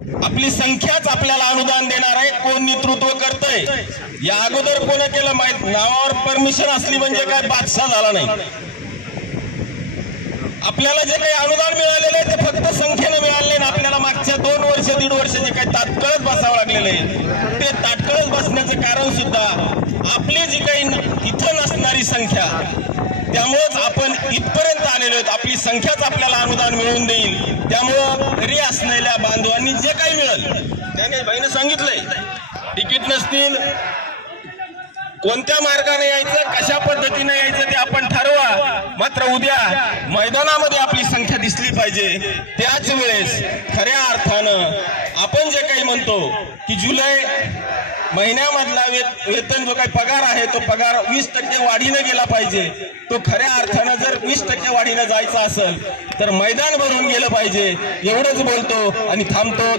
आपली संख्याच आपल्याला अनुदान देणार आहे। कोण नेतृत्व करतंय या अगोदर कोण केलं माहित, नावावर परमिशन असली म्हणजे काय बादशाह झाला नाही। आपल्याला जे काही अनुदान मिळालेलं आहे ते फक्त संख्येने मिळाले नाही। आपल्याला मागच्या 2 वर्ष 1.5 वर्ष जे काही तात्काळच बसावं लागलेलं आहे ते तात्काळच बसण्याचं कारण सुद्धा आपली जी काही इथं नसणारी संख्या, त्यामुळेच आपण इथपर्यंत आलेलो आहोत। आपली संख्याच आपल्याला अनुदान मिळवून देईल। त्यामुळे घरी असलेल्या बांधवांनी जे काही मिळेल, त्याने भाईने सांगितलंय, तिकीट नसतील, कोणत्या मार्गाने यायचं, कशा पद्धतीने यायचं ते आपण ठरवा। मात्र उद्या मैदानामध्ये आपली संख्या दिसली पाहिजे। त्याच वेळेस खऱ्या अर्थानं आपण जे काही म्हणतो की जुलै महिन्यामधला वेतन जो काही पगार आहे तो पगार 20% वाढीने गेला पाहिजे। तो खऱ्या अर्थानं जर 20% वाढीने जायचा असेल तर मैदान भरून गेलं पाहिजे। एवढंच बोलतो आणि थांबतो।